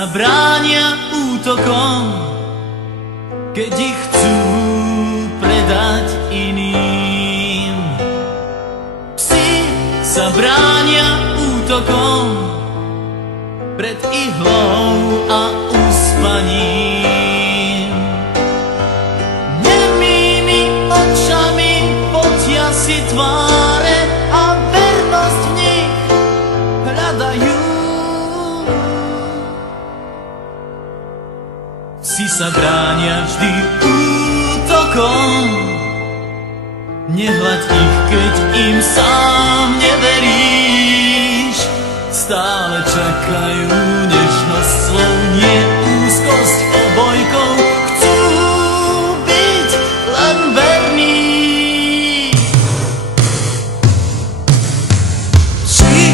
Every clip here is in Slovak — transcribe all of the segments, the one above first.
sa bránia útokom, keď ich chcú predať iným. Psi sa bránia útokom pred ihlou a uspaním. Nemými očami potia si tváre a vernosť v nich hľadajú. Psi sa bránia vždy útokom, nehľaď ich, keď im sám neveríš. Stále čakajú nežnosť slov, nie úzkosť obojkou. Chcú byť len verní. Psi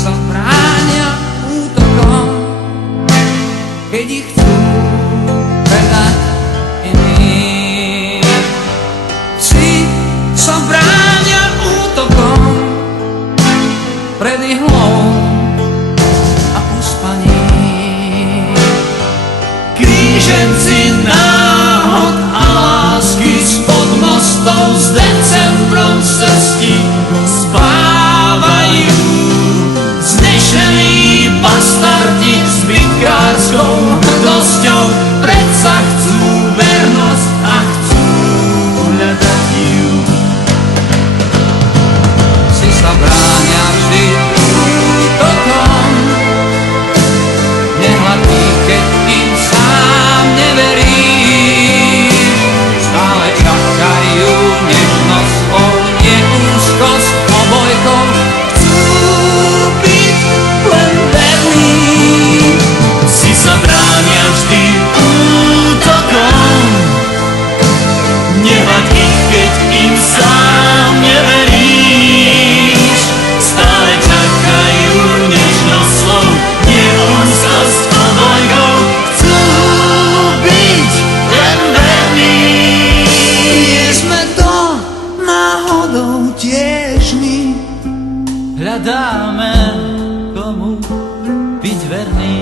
sa bránia útokom, keď ich chcú predať iným. Psi sa bránia útokom pred ihlou a uspaním. Kríženci náhod a lásky spod mostov s decembrom cestí spávajú. Znešení bastardi s bytkárskou hrdosťou predsa chcú vernosť a chcú hľadať ju. Psi sa bránia vždy útokom, nehľad ich, keď im sám neveríš. Stále čakajú nežnosť slov, nie úzkosť obojkou. Chcú byť len verní. Psi sa bránia vždy útokom, nehľad ich, keď im sám neveríš. Stále čakajú nežnosť slov, nie úzkosť obojkou. Chcú byť len verní. Nie sme to náhodou tiež my. Hľadáme, komu byť verný.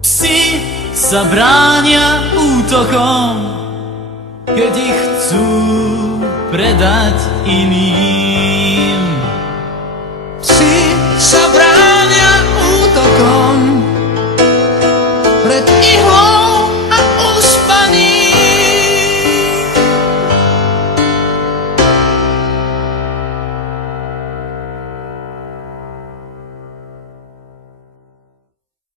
Psi sa bránia útokom, keď ich chcú predať iným. Psi sa bránia útokom pred ihlou